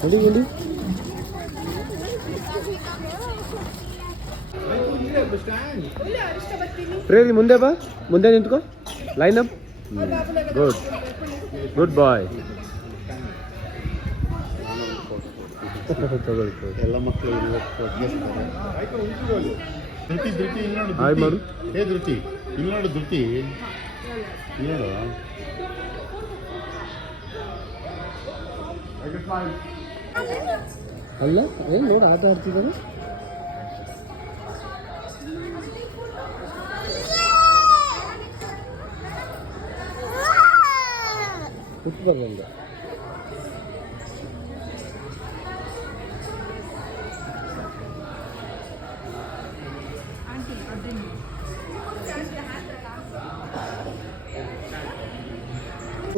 ನೋಡಿ ನೋಡಿ ಪ್ರೇರಿ ಮುಂದೆ ಬಾ, ಮುಂದೆ ನಿಂತ್ಕೋ, ಲೈನ್ ಅಪ್. ಗುಡ್ ಗುಡ್ ಬಾಯ್. ಎಲ್ಲ ಮಕ್ಕಳು ಹಾಯ್ ಮಾಡು. ಹೇ ಧೃತಿ, ಇಲ್ಲಿ ನೋಡು ಧೃತಿ, ನೋಡು. ಅಲ್ಲ ಏನು ನೋಡು ಆಟ ಆಡ್ತಿದ್ದಾರೆ. ಕುತ್ಬರ್ಲಂಗ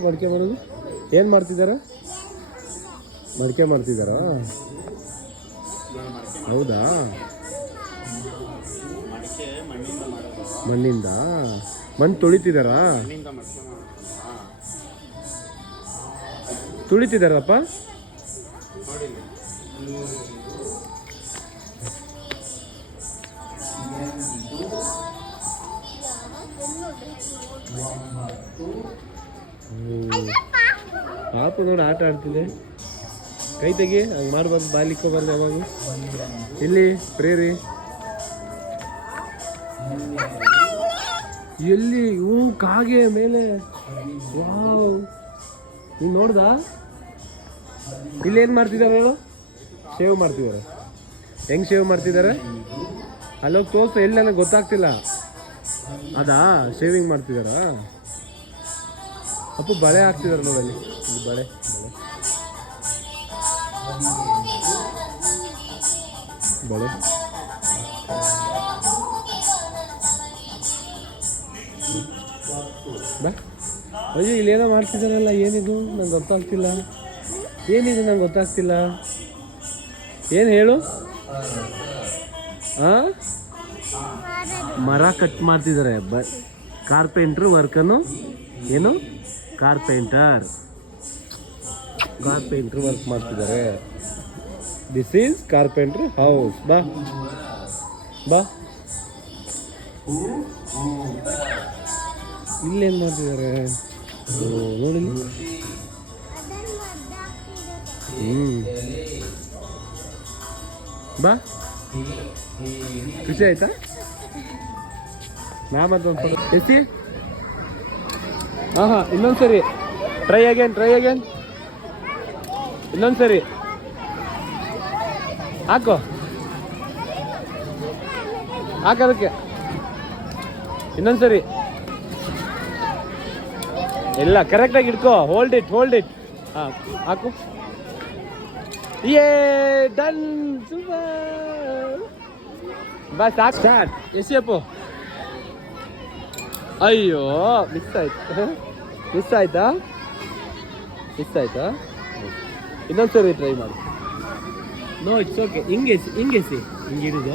ಮಡಿಕೆ ಮಾಡೋದು ಏನು ಮಾಡ್ತಿದ್ದಾರ? ಮಡಿಕೆ ಮಾಡ್ತಿದ್ದಾರ? ಹೌದಾ? ಮಣ್ಣಿಂದ ಮಣ್ಣು ತೊಳಿತಿದ್ದಾರಾ? ತುಳಿತಿದ್ದಾರಪ್ಪ. ಪಾಪ ನೋಡಿ ಆಟ ಆಡ್ತಿದೆ. ಕೈ ತೆಗಿ, ಹಂಗೆ ಮಾಡ್ಬಾರ್ದು, ಬಾಲಿಕ್ಕೋ ಬಂದು ಯಾವಾಗ. ಇಲ್ಲಿ ಪ್ರೇರಿ ಎಲ್ಲಿ? ಕಾಗೆ ಮೇಲೆ. ವಾವ್, ನೀನು ನೋಡ್ದ? ಇಲ್ಲೇನು ಮಾಡ್ತಿದ್ದಾರೆ ಹೇಳು? ಶೇವ್ ಮಾಡ್ತಿದ್ದಾರೆ. ಹೆಂಗೆ ಶೇವ್ ಮಾಡ್ತಿದ್ದಾರೆ? ಅಲ್ಲೋಗಿ ತೋರ್ಸು, ಎಲ್ಲಿ ನನಗೆ ಗೊತ್ತಾಗ್ತಿಲ್ಲ. ಅದಾ ಶೇವಿಂಗ್ ಮಾಡ್ತಿದ್ದಾರಾ? ಅಪ್ಪು ಬಳೆ ಹಾಕ್ತಿದ್ದಾರೆ ನೋಡಲ್ಲಿ, ಇದು ಬಳೆ. ಬಳೆ ಬಾ. ಅಯ್ಯೋ ಇಲ್ಲೇನೋ ಮಾಡ್ತಿದ್ದಾರಲ್ಲ, ಏನಿದು ನಂಗೆ ಗೊತ್ತಾಗ್ತಿಲ್ಲ. ಏನಿದು ನಂಗೆ ಗೊತ್ತಾಗ್ತಿಲ್ಲ. ಏನು ಹೇಳು? ಹಾಂ, ಮರ ಕಟ್ ಮಾಡ್ತಿದ್ದಾರೆ. ಕಾರ್ಪೆಂಟ್ರ್ ವರ್ಕನ್ನು ಏನು? ಕಾರ್ಪೆಂಟರ್ ವರ್ಕ್ ಮಾಡ್ತಿದ್ದಾರೆ. This is carpenter house. ಬಾ ಬಾ. ಇಲ್ಲೇನು ಮಾಡ್ತಿದ್ದಾರೆ ನೋಡಿ. ಬಾ. ಖುಷಿ ಆಯ್ತಾ? ನಾ ಮತ್ತೊಂದು ಫೋಟೋ ಎಸಿ. ಹಾಂ ಇನ್ನೊಂದ್ಸರಿ ಟ್ರೈ ಅಗೇನ್. ಇನ್ನೊಂದ್ಸರಿ ಹಾಕೋದಕ್ಕೆ ಇನ್ನೊಂದ್ಸರಿ. ಇಲ್ಲ, ಕರೆಕ್ಟಾಗಿ ಇಟ್ಕೋ. Hold it. ಹಾಂ ಹಾಕು. ಡನ್. ಸೂಪರ್. ಬಾ ಸಾಕು. ಸ್ಟಾರ್ಟ್. ಎಸಿಯಪ್ಪು. ಅಯ್ಯೋ ಮಿಸ್ ಆಯ್ತಾ? ಇನ್ನೊಂದ್ಸರಿ ಟ್ರೈ ಮಾಡಿ. No, it's okay. ಹಿಂಗೆಸಿ. ಹಿಂಗಿಡುದು.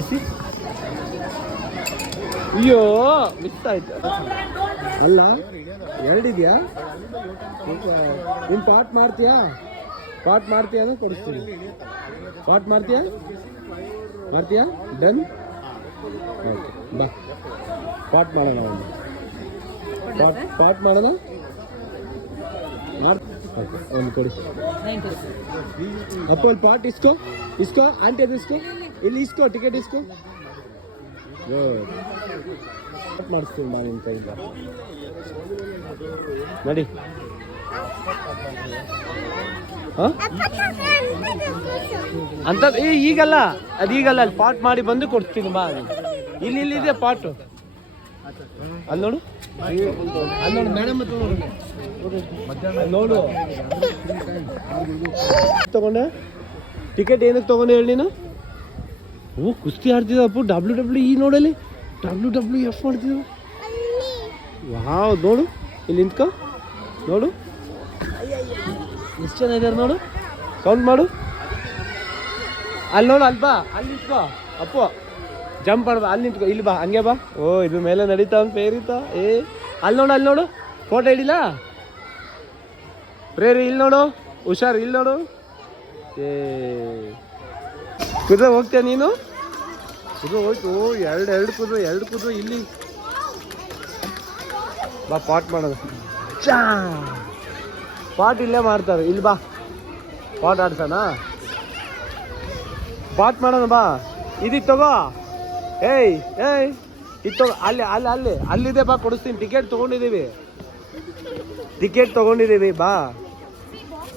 ಎಸಿ. ಅಯ್ಯೋ ಮಿಸ್ ಆಯ್ತು. ಅಲ್ಲ, ಎರಡಿದ್ಯಾ? ನೀನು ಪಾಟ್ ಮಾಡ್ತೀಯಾ ಅಂದ್ರೆ ಕೊಡಿಸ್ತೀನಿ. ಪಾಟ್ ಮಾಡ್ತೀಯಾ? ಡನ್. ಓಕೆ ಬಾ, ಪಾಟ್ ಮಾಡೋಣ. ಪಾಟ್ ಮಾಡೋಣ. ಒಂದು ಕೊಡಿ ಅಪ್ಪ. ಅಲ್ಲಿ ಪಾಟ್ ಇಸ್ಕೋ ಆಂಟಿ. ಅದು ಇಸ್ಕೋ, ಇಲ್ಲಿ ಇಸ್ಕೋ, ಟಿಕೆಟ್ ಇಸ್ಕೋ. ಪಾಟ್ ಮಾಡಿಸ್ತೀವಿ ನಾನು ನಿನ್ನ ಕೈಯಿಂದ. ನೋಡಿ. ಹಾಂ ಅಂತ ಈಗಲ್ಲ, ಅಲ್ಲಿ ಪಾಟ್ ಮಾಡಿ ಬಂದು ಕೊಡ್ತೀನಿ. ಬಾ, ಇಲ್ಲಿ ಪಾಟು. ಅಲ್ಲಿ ನೋಡು ಮೇಡಮ್ ನೋಡು. ತಗೊಂಡೆ ಟಿಕೆಟ್. ಏನಕ್ಕೆ ತಗೊಂಡೆ ಹೇಳಿ ನೀನು? ಕುಸ್ತಿ ಆಡ್ತಿದ್ದಪ್ಪ. WWE ನೋಡಲಿ, WWF ಮಾಡ್ತಿದ್ವು. ವಾವ್, ನೋಡು ಇಲ್ಲಿ ನಿಂತ್ಕೊ. ನೋಡು ಎಷ್ಟು ಜನ ಇದ್ದಾರೆ ನೋಡು. ಕೌಂಟ್ ಮಾಡು. ಅಲ್ಲಿ ನೋಡು, ಅಲ್ಲಿ ಬಾ, ಅಲ್ಲಿ ನಿಂತ್ಕೋ. ಅಪ್ಪು ಜಂಪ್ ಮಾಡ್ಬಾ, ಅಲ್ಲಿ ನಿಂತ್ಕೋ. ಇಲ್ಲಿ ಬಾ, ಹಂಗೆ ಬಾ. ಇದು ಮೇಲೆ ನಡೀತಾ ಫೇರಿತಾ. ಅಲ್ಲಿ ನೋಡು ಫೋಟೋ ಹಿಡಿಲ್ಲ. ಪ್ರೇರಿ ಇಲ್ಲಿ ನೋಡು, ಹುಷಾರು ಇಲ್ಲಿ ನೋಡು. ಏ ಕುದುರೆ ಹೋಗ್ತೀಯ ನೀನು? ಕುದುರೆ ಹೋಯ್ತು. ಎರಡು ಕುದುರೆ ಇಲ್ಲಿ ಬಾ. ಪಾಟ್ ಮಾಡೋದು. ಚಾ ಪಾಟ್ ಇಲ್ಲೇ ಮಾಡ್ತಾರೆ. ಇಲ್ಲಿ ಬಾ, ಪಾಟ್ ಆಡ್ಸೋಣ. ಪಾಟ್ ಮಾಡೋಣ ಬಾ. ಇದಿತ್ತು ತಗೋ. ಏಯ್ ಇತ್ತು ಅಲ್ಲಿದೆ ಬಾ, ಕೊಡಿಸ್ತೀನಿ. ಟಿಕೆಟ್ ತಗೊಂಡಿದ್ದೀವಿ ಬಾ.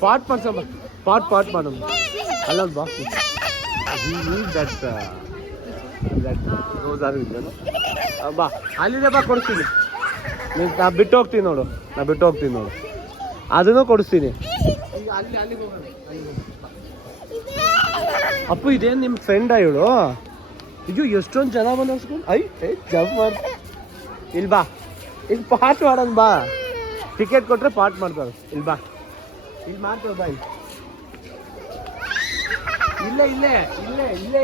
ಪಾಟ್ ಮಾಡ್ಸೋ ಬಾ. ಪಾಟ್ ಮಾಡೋಣ. ಅಲ್ಲೊಂದು ಬಾ. ಬಾ ಅಲ್ಲಿದೆ ಬಾ, ಕೊಡಿಸ್ತೀನಿ. ನಾ ಬಿಟ್ಟು ಹೋಗ್ತೀನಿ ನೋಡು. ಅದನ್ನು ಕೊಡಿಸ್ತೀನಿ. ಅಪ್ಪು ಇದೇನು ನಿಮ್ಮ ಫ್ರೆಂಡಾ ಇವಳು? ಇದು ಎಷ್ಟೊಂದು ಜನ ಬಂದು ಜಂಪ್ ಮಾಡ. ಇಲ್ಲಿ ಬಾ, ಇಲ್ಲಿ ಪಾಟ್ ಮಾಡೋಣ ಬಾ. ಟಿಕೆಟ್ ಕೊಟ್ರೆ ಪಾಟ್ ಮಾಡ್ತಾರೆ. ಇಲ್ಲಿ ಬಾ, ಇಲ್ಲಿ ಮಾಡ್ತೇವೆ ಬಾ. ಇಲ್ಲೇ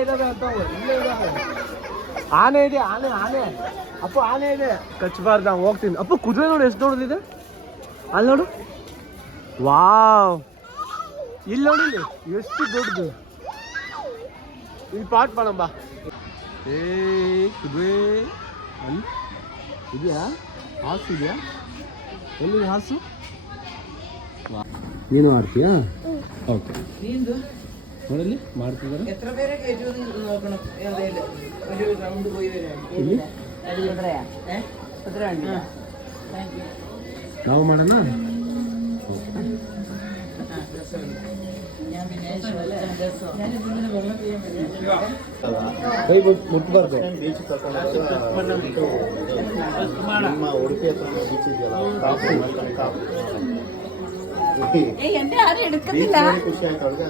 ಇದಾವೆ ಅಂತ. ಇಲ್ಲೇ ಇದಾವೆ. ಆನೆ ಇದೆ. ಅಪ್ಪು ಆನೆ ಇದೆ. ಕಚ್ಚಬಾರ್ದು. ನಾವು ಹೋಗ್ತೀನಿ. ಅಪ್ಪು ಕುದುರೆ ನೋಡು, ಎಷ್ಟು ದೊಡ್ಡದಿದೆ. ಅಲ್ಲಿ ನೋಡು. ವಾವ್, ಇಲ್ಲಿ ನೋಡಿ, ಎಷ್ಟು ದೊಡ್ಡದು. ಇಲ್ಲಿ ಪಾಟ್ ಮಾಡೋಣ ಬಾ. ಕುದುರೆ ಅಲ್ಲಿ ಇದೆಯಾ? ಹಾಸು ಇದೆಯಾ? ಎಲ್ಲಿದೆ ಹಾಸು? ನೀನು ಆಡ್ತೀಯಾ? ಓಕೆ. ನೋಡಲ್ಲಿ ಮಾಡ್ತಿದ್ದಾರೆ. ನಾವು ಮಾಡೋಣ. ಕೈ ಮುಟ್ಬಾರ್ದು. ನಮ್ಮ ಉಡುಪಿ ಹತ್ರ ಬೀಚ್ ಇದೆಯಲ್ಲ, ಖುಷಿ ಆಯ್ತು ಅವ್ರಿಗೆ.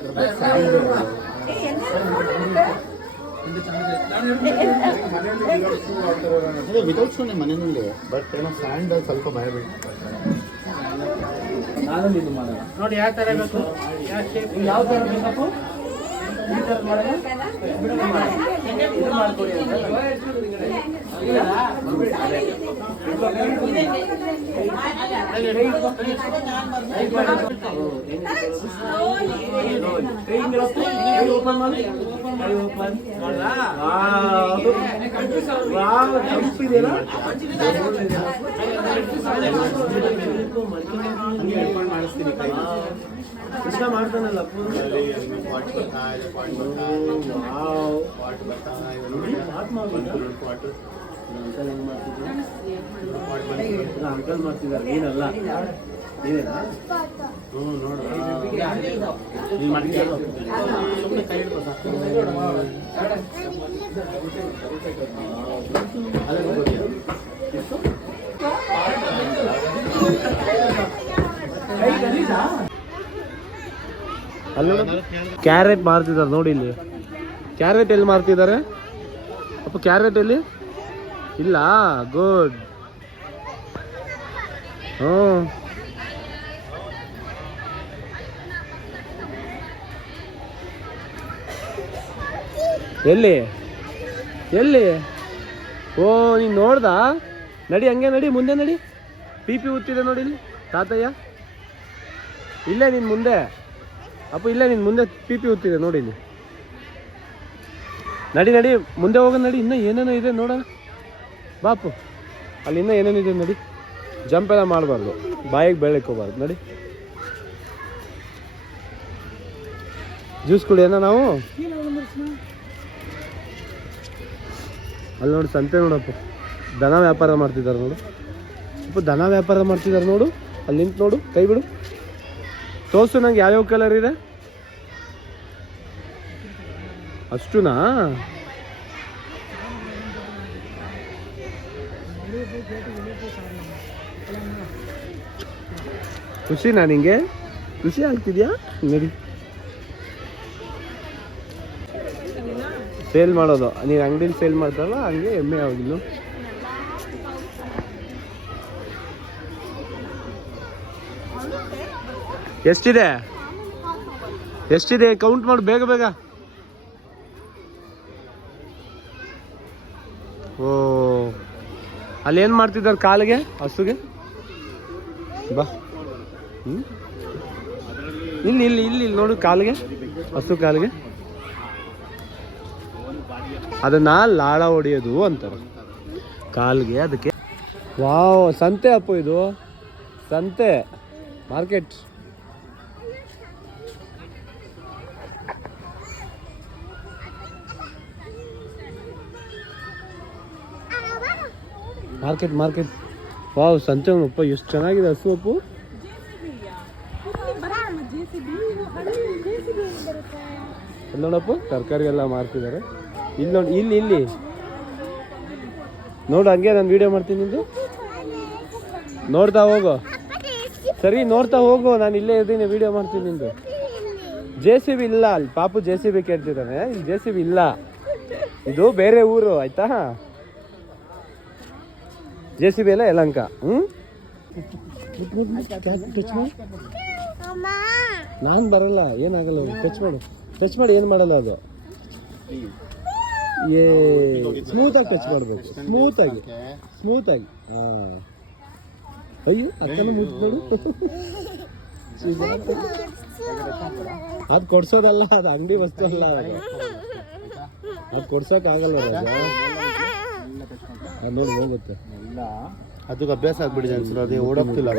ಅದ್ರ ವಿತೌಟ್ ಶೋ ನಿಮ್ಮ ಮನೆಯಲ್ಲಿ. ಬಟ್ ಏನೋ ಸ್ಯಾಂಡ್ ಸ್ವಲ್ಪ ಭಯ ಬೀಳ್ತಾರೆ. ನೋಡಿ ಯಾವ ಥರ ಬೇಕು, ಯಾವ ಥರ ಬೇಕಪ್ಪ. ಈ ಥರ ಮಾಡೋಣ. ಇಷ್ಟ ಮಾಡ್ತಾನಲ್ಲ ಅಂಕಲ್ ಮಾಡ್ತಿದ್ದಾರೆ. ನೀನಲ್ಲ, ನೀನೇನಾ? ನೋಡು. ಅಲ್ಲ ಕ್ಯಾರೆಟ್ ಮಾರ್ತಿದ್ದಾರೆ ನೋಡಿ. ಇಲ್ಲಿ ಕ್ಯಾರೆಟ್ ಎಲ್ಲಿ ಮಾರ್ತಿದ್ದಾರೆ ಅಪ್ಪ? ಕ್ಯಾರೆಟ್ ಎಲ್ಲಿ ಇಲ್ಲ. ಗುಡ್. ಎಲ್ಲಿ ಓ ನೀನು ನೋಡ್ದ? ನಡಿ, ಹಂಗೆ ನಡಿ, ಮುಂದೆ ನಡಿ. ಪಿ ಉತ್ತಿದೆ ನೋಡಿ ಇಲ್ಲಿ ತಾತಯ್ಯ. ಇಲ್ಲೇ ನಿನ್ನ ಮುಂದೆ ಅಪ್ಪ, ಇಲ್ಲೇ ನಿನ್ನ ಮುಂದೆ ಪಿ ಉತ್ತಿದೆ ನೋಡಿ ಇಲ್ಲಿ. ನಡಿ ಮುಂದೆ ಹೋಗೋಣ. ನಡಿ, ಇನ್ನೂ ಏನೇನೋ ಇದೆ ನೋಡೋಣ. ಬಾಪು, ಅಲ್ಲಿ ಇನ್ನೂ ಏನೇನಿದೆ ನಡಿ. ಜಂಪ್ ಎಲ್ಲ ಮಾಡಬಾರ್ದು, ಬಾಯಿಗೆ ಬೆಳಕ್ಕೆ ಹೋಗ್ಬಾರ್ದು. ನಡಿ. ಜ್ಯೂಸ್ ಕುಡಿಯೋಣ ನಾವು. ಅಲ್ಲಿ ನೋಡಿ ಸಂತೆ ನೋಡಪ್ಪ. ದನ ವ್ಯಾಪಾರ ಮಾಡ್ತಿದ್ದಾರೆ ನೋಡು ಅಪ್ಪ. ದನ ವ್ಯಾಪಾರ ಮಾಡ್ತಿದ್ದಾರೆ ನೋಡು. ಅಲ್ಲಿ ನಿಂತು ನೋಡು. ಕೈ ಬಿಡು, ತೋರಿಸು ನಂಗೆ ಯಾವ್ಯಾವ ಕಲರ್ ಇದೆ. ಅಷ್ಟುನಾ? ಖುಷಿನಾ ನಿಂಗೆ? ಖುಷಿ ಆಗ್ತಿದ್ಯಾ? ನಡಿ. ಸೇಲ್ ಮಾಡೋದು ನೀನು ಅಂಗಡಿಲಿ ಸೇಲ್ ಮಾಡ್ತಾರಲ್ಲ ಹಂಗೆ ಎಮ್ಮೆ ಯಾವಾಗಿಲ್ಲ. ಎಷ್ಟಿದೆ ಕೌಂಟ್ ಮಾಡು ಬೇಗ ಬೇಗ. ಓ ಅಲ್ಲಿ ಏನು ಮಾಡ್ತಿದ್ದಾರೆ ಕಾಲಿಗೆ ಹಸುಗೆ? ಬಾ. ಇಲ್ಲಿ ಇಲ್ಲಿ ಇಲ್ಲಿ ಇಲ್ಲಿ ನೋಡು ಕಾಲಿಗೆ, ಹಸು ಕಾಲಿಗೆ. ಅದನ್ನ ಲಾಳ ಹೊಡಿಯೋದು ಅಂತಾರೆ ಕಾಲಿಗೆ. ಅದಕ್ಕೆ ವಾವ್, ಸಂತೆ ಅಪ್ಪು, ಇದು ಸಂತೆ, ಮಾರ್ಕೆಟ್. Market market. ವಾವ್, ಸಂತೆ ಅಪ್ಪ, ಎಷ್ಟು ಚೆನ್ನಾಗಿದೆ ಹಸು ಅಪ್ಪು. ನೋಡಪ್ಪ, ತರಕಾರಿ ಎಲ್ಲ ಮಾರ್ತಿದ್ದಾರೆ. ಇಲ್ಲಿ ನೋಡಿ, ಇಲ್ಲಿ ಇಲ್ಲಿ ನೋಡು, ಹಂಗೆ ನಾನು ವಿಡಿಯೋ ಮಾಡ್ತೀನಿ. ನಿಂದು ನೋಡ್ತಾ ಹೋಗು. ಸರಿ, ನೋಡ್ತಾ ಹೋಗು, ನಾನು ಇಲ್ಲೇ ಇದ್ದೀನಿ, ವಿಡಿಯೋ ಮಾಡ್ತೀನಿ ನಿಂದು. JCB ಇಲ್ಲ ಅಲ್ಲಿ, ಪಾಪು JCB ಕೇಳ್ತಿದ್ದಾನೆ. ಇಲ್ಲಿ JCB ಇಲ್ಲ, ಇದು ಬೇರೆ ಊರು, ಆಯ್ತಾ? JCB ಎಲ್ಲ ಯಲಹಂಕ. ನಾನು ಬರಲ್ಲ, ಏನಾಗಲ್ಲ. ಟಚ್ ಮಾಡು, ಟಚ್ ಮಾಡಿ, ಏನು ಮಾಡಲ್ಲ ಅದು. ಸ್ಮೂತಾಗಿ ಟಚ್ ಮಾಡಬೇಕು, ಸ್ಮೂತಾಗಿ ಸ್ಮೂತಾಗಿ. ಹಾಂ, ಅಯ್ಯೋ ಅಕ್ಕನ ಮುಟ್ಟು ನೋಡು. ಅದು ಕೊಡ್ಸೋದಲ್ಲ, ಅದು ಅಂಗಡಿ ವಸ್ತು ಅಲ್ಲ. ಅದು ಕೊಡ್ಸೋಕ್ಕಾಗಲ್ಲ ರಾಜ. ಅದು ನೋಡಿ ಹೋಗುತ್ತೆ. ಅದಕ್ಕೆ ಅಭ್ಯಾಸ ಆಗ್ಬಿಟ್ಟಿದೆ ಅನ್ಸಲ್ಲ, ಅದೇ ಓಡೋಗ್ತಿಲ್ಲ.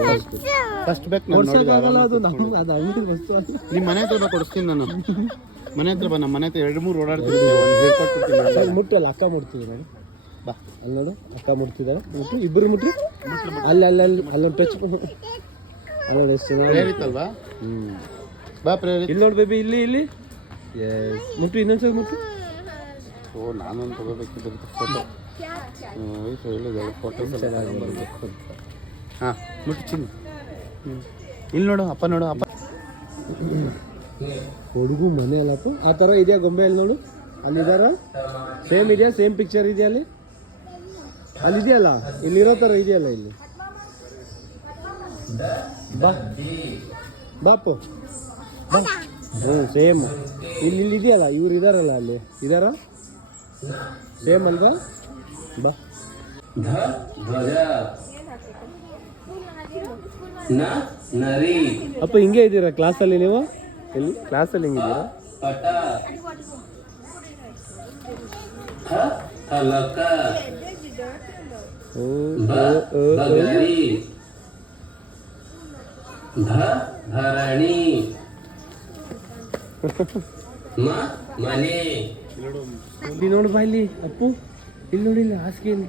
ಫಸ್ಟ್ ಬೇಕು ಕೊಡ್ಸೋಕ್ಕಾಗಲ್ಲ, ಅದು ನಮ್ಗೆ, ಅದು ಅಂಗಡಿ ವಸ್ತು ಅಲ್ಲ. ನಿಮ್ಮ ಮನೆ ಹತ್ರ ಕೊಡಿಸ್ತೀನಿ ನಾನು. ಮನೆ ಹತ್ರ ಬಾ, ನಮ್ಮ ಮನೆ ಹತ್ರ 2-3 ಓಡಾಡ್ತೀನಿ. ಮುಟ್ಟಲ್ಲ, ಅಕ್ಕ ಮುಟ್ತಿದ್ದೆ ನೋಡಿ. ಬಾ, ಅಲ್ಲಿ ನೋಡು, ಅಕ್ಕ ಮುಟ್ತಿದ್ದಾರೆ. ಮುಟ್ಟು, ಇಬ್ಬರು ಮುಟ್ಟಿ. ಅಲ್ಲಿ ಅಲ್ಲಿ ಅಲ್ಲಿ ಅಲ್ಲೊಂದು ಟಚ್ ನೋಡಿ, ಎಷ್ಟು ಪ್ರೇರಿತಲ್ವಾ? ಬಾ ಪ್ರೇರಿತ. ಇಲ್ಲಿ ನೋಡಿ ಬೇಬಿ, ಇಲ್ಲಿ ಇಲ್ಲಿ. ಮುಟ್ಟು, ಇನ್ನೊಂದ್ಸಲ ಮುಟ್ಟು. ಓ, ನಾನೊಂದು ತಗೋಬೇಕಿದ್ದು ಫೋಟೋ. ಫೋಟೋ ಹಾಂ, ಮುಟ್ಟು ಚಿನ್ನ. ಇಲ್ಲಿ ನೋಡು, ಅಪ್ಪ ನೋಡು, ಅಪ್ಪ. ಹುಡುಗು ಮನೆ ಅಲ್ಲಪ್ಪ. ಆ ಥರ ಇದೆಯಾ ಗೊಂಬೆ? ಅಲ್ಲಿ ನೋಡು, ಅಲ್ಲಿದಾರ. ಸೇಮ್ ಇದೆಯಾ? ಸೇಮ್ ಪಿಕ್ಚರ್ ಇದೆಯಾ ಅಲ್ಲಿ? ಅಲ್ಲಿದೆಯಲ್ಲ, ಇಲ್ಲಿರೋ ಥರ ಇದೆಯಲ್ಲ ಇಲ್ಲಿ. ಬಾ ಬಾಪು, ಬಾ. ಹ್ಞೂ, ಸೇಮ್ ಇಲ್ಲಿ ಇಲ್ಲಿ ಇದೆಯಲ್ಲ, ಇವ್ರು ಇದಾರಲ್ಲ, ಅಲ್ಲಿ ಇದಾರ. ಸೇಮ್ ಅಲ್ವಾ? ಬಾ. ಅಪ್ಪ, ಹಿಂಗೆ ಇದ್ದೀರಾ ಕ್ಲಾಸಲ್ಲಿ ನೀವು? ಎಲ್ಲಿ ಕ್ಲಾಸಲ್ಲಿ ಹಿಂಗಿದ್ದೀರಾ? ಇಲ್ಲಿ ನೋಡು ಬಾ, ಇಲ್ಲಿ ಅಪ್ಪು, ಇಲ್ಲಿ ನೋಡಿ, ಇಲ್ಲಿ ಹಾಸಿಗೆಯಲ್ಲಿ.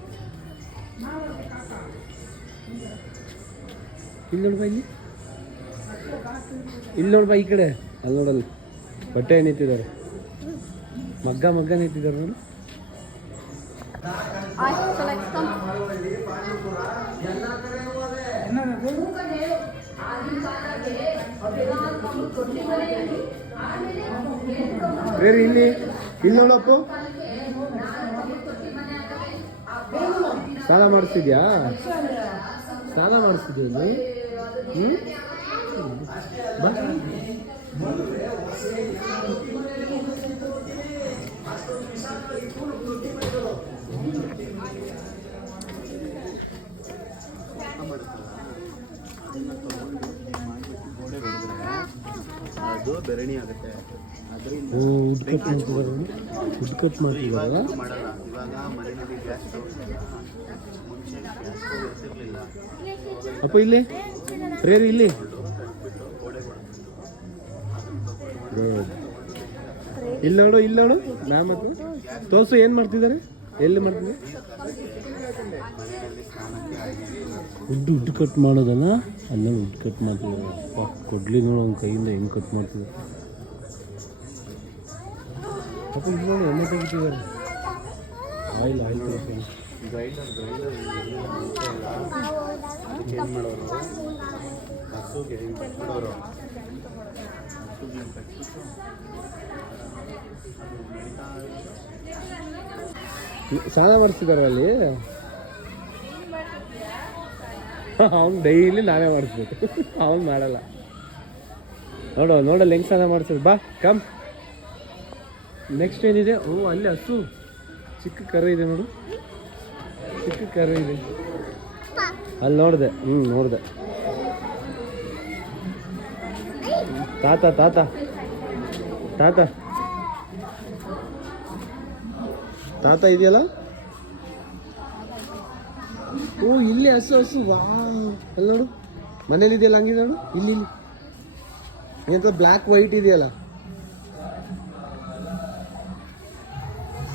ಇಲ್ಲಿ ನೋಡ್ಬಾ, ಇಲ್ಲಿ ಇಲ್ಲಿ ನೋಡ್ಬಾ, ಈ ಕಡೆ. ಅಲ್ಲಿ ನೋಡಲ್ಲಿ ಬಟ್ಟೆ ನಿಂತಿದ್ದಾರೆ, ಮಗ್ಗ ಮಗ್ಗ ನಿಂತಿದ್ದಾರೆ ನೋಡು. ಬೇರೆ ಇಲ್ಲಿ ಇಲ್ಲಿ ನೋಡಪ್ಪು, ಸ್ನಾನ ಮಾಡಿಸ್ತಿದ್ಯಾ? ಸ್ನಾನ ಮಾಡಿಸ್ತಿದ್ಯಾ ಇಲ್ಲಿ? ಬಾ. ಅದು ಬೆರಣಿ ಆಗುತ್ತೆ. ವುಡ್ ಕಟ್ ಮಾಡ್ತಿದ್ದಾರೆ, ವುಡ್ ಕಟ್ ಮಾಡ್ತಿದ್ದಾರಾ? ಮಾಡಲ್ಲ ಇವಾಗ ಮನೆಯಲ್ಲಿ ಗ್ಯಾಸ್ ಸ್ಟವ್, ಮುಂಚೆ ಗ್ಯಾಸ್ ಸ್ಟವ್ ಇರ್ತಿರ್ಲಿಲ್ಲ. ಅಪ್ಪ ಇಲ್ಲಿ ಪ್ರೇರಿ, ಇಲ್ಲಿ ಇಲ್ಲಿ ನೋಡು, ಇಲ್ಲಿ ನೋಡು ಮ್ಯಾಮ್ ಹತ್ರ ತೋರ್ಸು, ಏನು ಮಾಡ್ತಿದ್ದಾರೆ, ಎಲ್ಲಿ ಮಾಡ್ತಿದ್ದಾರೆ? ವುಡ್ ಕಟ್ ಮಾಡೋದಲ್ಲ, ಅಲ್ಲೇ ವುಡ್ ಕಟ್ ಮಾಡ್ತಿದ್ದಾರೆ. ಕೊಡ್ಲಿ ನೋಡು, ಅವ್ನ ಕೈಯಿಂದ ಹೆಂಗೆ ಕಟ್ ಮಾಡ್ತಿದ್ದಾರೆ. ಅಪ್ಪ ಇಲ್ಲಿ ನೋಡಿ, ಎಣ್ಣೆ ತೆಗಿತಿದ್ದಾರೆ. ಆಯಿಲ್ ಆಯಿಲ್ ಅದಕ್ಕೆ ಏನು ಮಾಡೋರು, ಹಸುಗೆ ಹಿಂಗೆ ಕಟ್ ಮಾಡೋರು. ಹಸುಗೆ ಹಿಂಗೆ ಕಟ್ಬಿಟ್ಟು ಸ್ನಾನ ಮಾಡಿಸ್ತಿದ್ದಾರೆ ಅಲ್ಲಿ. ಅವ್ನು ಡೈಲಿ ನಾವೇ ಮಾಡಿಸ್ಬೇಕು, ಅವ್ನು ಮಾಡಲ್ಲ. ನೋಡಲ್ಲ ಹೆಂಗೆ ಸ್ನಾನ ಮಾಡಿಸೋದು. ಬಾ, ಕಮ್. ನೆಕ್ಸ್ಟ್ ಏನಿದೆ? ಓ, ಅಲ್ಲಿ ಹಸು, ಚಿಕ್ಕ ಕರು ಇದೆ ನೋಡು, ಚಿಕ್ಕ ಕರು ಇದೆ ಅಲ್ಲಿ. ನೋಡಿದೆ, ನೋಡಿದೆ. ತಾತ ತಾತ ತಾತ ತಾತ ಇದೆಯಲ್ಲ. ಓ ಇಲ್ಲಿ ಹಸು ಹಸು ವಾ ಅಲ್ಲಿ ನೋಡು, ಮನೇಲಿ ಇದೆಯಲ್ಲ ಹಂಗಿದೆ ನೋಡು, ಇಲ್ಲಿ ಇಲ್ಲಿ ಎಂತ ಬ್ಲ್ಯಾಕ್ ವೈಟ್ ಇದೆಯಲ್ಲ,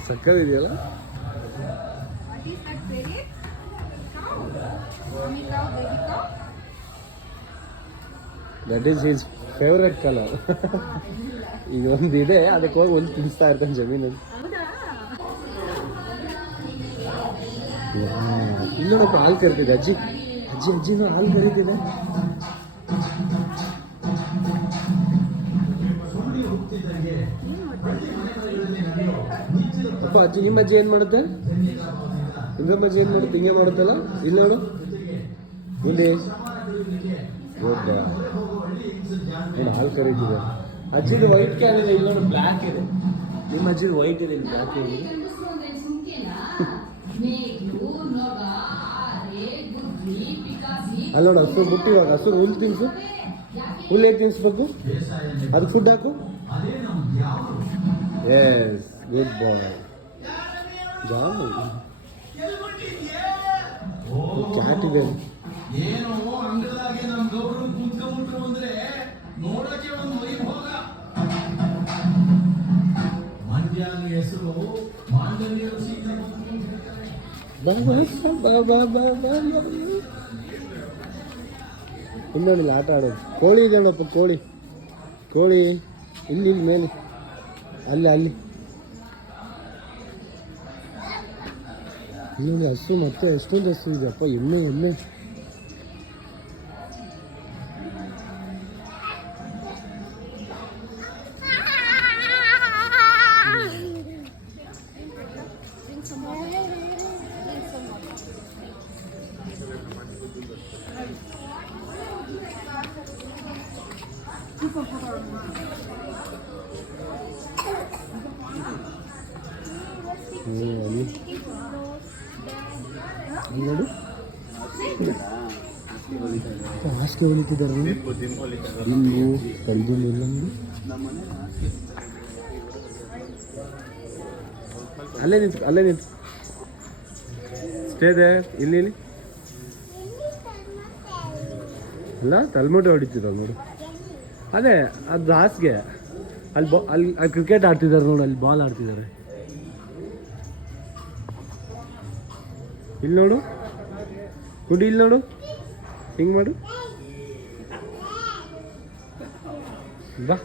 ಸಕ್ಕದಿದೆಯಲ್ಲ. That is his favourite colour. ಈಗ ಒಂದಿದೆ, ಅದಕ್ಕೆ ಹೋಗಿ ಒಂದು ತಿನ್ನಿಸ್ತಾ ಇರ್ತಾನೆ ಜಮೀನಲ್ಲಿ. ಇಲ್ಲೋಡಪ್ಪ ಹಾಲು ಕರಿತಿದೆ ಅಜ್ಜಿ, ಅಜ್ಜಿ ಅಜ್ಜಿನೂ ಹಾಲು ಕರಿತಿದೆ. ಅಪ್ಪ ಅಜ್ಜಿ, ನಿಮ್ಮ ಅಜ್ಜಿ ಏನು ಮಾಡುತ್ತೆ? ನಿಮ್ಮ ಅಜ್ಜಿ ಏನು ಮಾಡುತ್ತೆ? ಹಿಂಗೆ ಮಾಡುತ್ತಲ್ಲ, ಇಲ್ಲಿ ನೋಡು ಇಲ್ಲಿ ನೋಡಿ ಹಾಲು ಕರೀತಿದೆ. ಅಜ್ಜಿದು ವೈಟ್ ಕ್ಯಾನ್ ಇದೆ, ಇಲ್ಲಿ ನೋಡು ಬ್ಲ್ಯಾಕ್ ಇದೆ. ನಿಮ್ಮ ಅಜ್ಜಿದು ವೈಟ್ ಇದೆ, ಇಲ್ಲಿ ಬ್ಲ್ಯಾಕ್ ಇದೆ. ಅಲ್ಲ ನೋಡು, ಹಸು ಬಿಟ್ಟು ಇವಾಗ ಹಸು ಹುಲ್ಲು ತಿನ್ಸು. ಹುಲ್ಲು ಹೇಗೆ ತಿನ್ನಿಸ್ಬೇಕು? ಅದು ಫುಡ್ ಹಾಕು. ಎಸ್, ಗುಡ್ ಬಾಯ್. ಜಾಮು ಕ್ಯಾಟ್ ಇದೆ. ಏನೋ ಅಂಗಳದಾಗೆ ನಮ್ಮ ಗೌರವ ಕುಂತ್ಕೊಂಡ್ಬಿಟ್ರು ಅಂದ್ರೆ ನೋಡಕ್ಕೆ ಒಂದು ವೈಭೋಗ. ಮಂಡ್ಯದ ಹೆಸರು ಮಾಂಡಲ್ಯ ಇನ್ನೊಂದಿಲ್ಲ ಆಟ ಆಡೋದು. ಕೋಳಿ ಇದೆ ನೋಡಪ್ಪ, ಕೋಳಿ ಕೋಳಿ ಇಲ್ಲಿ ಇಲ್ಲಿ ಮೇಲೆ, ಅಲ್ಲಿ ಅಲ್ಲಿ ಇಲ್ಲಿ ಹಸು. ಮತ್ತೆ ಎಷ್ಟೊಂದು ಹಸು ಇದೆಯಪ್ಪ, ಎಮ್ಮೆ ಎಮ್ಮೆ. ನೋಡು ಹಾಸಿಗೆ ಹೊಲಿತಿದ್ದಾರೆ, ಇನ್ನು ಕಲ್ದಿಲ್ಲ ಇಲ್ಲ. ಅಲ್ಲೇ ನಿಂತು ಅಲ್ಲೇ ನಿಂತು ಸ್ಟೇ ದೇ. ಇಲ್ಲಿ ಇಲ್ಲಿ ಅಲ್ಲ ತಲೆಮೋಟೆ ಹೊಡಿತಿದ್ದಾರೆ ನೋಡು. ಅದೇ ಅದು ಹಾಸಿಗೆ, ಅಲ್ಲಿ ಅಲ್ಲಿ ಕ್ರಿಕೆಟ್ ಆಡ್ತಿದ್ದಾರೆ ನೋಡು, ಅಲ್ಲಿ ಬಾಲ್ ಆಡ್ತಿದ್ದಾರೆ. ಇಲ್ಲಿ ನೋಡು ಕುಡಿ, ಇಲ್ಲಿ ನೋಡು ಹಿಂಗೆ ಮಾಡು ಬಾ.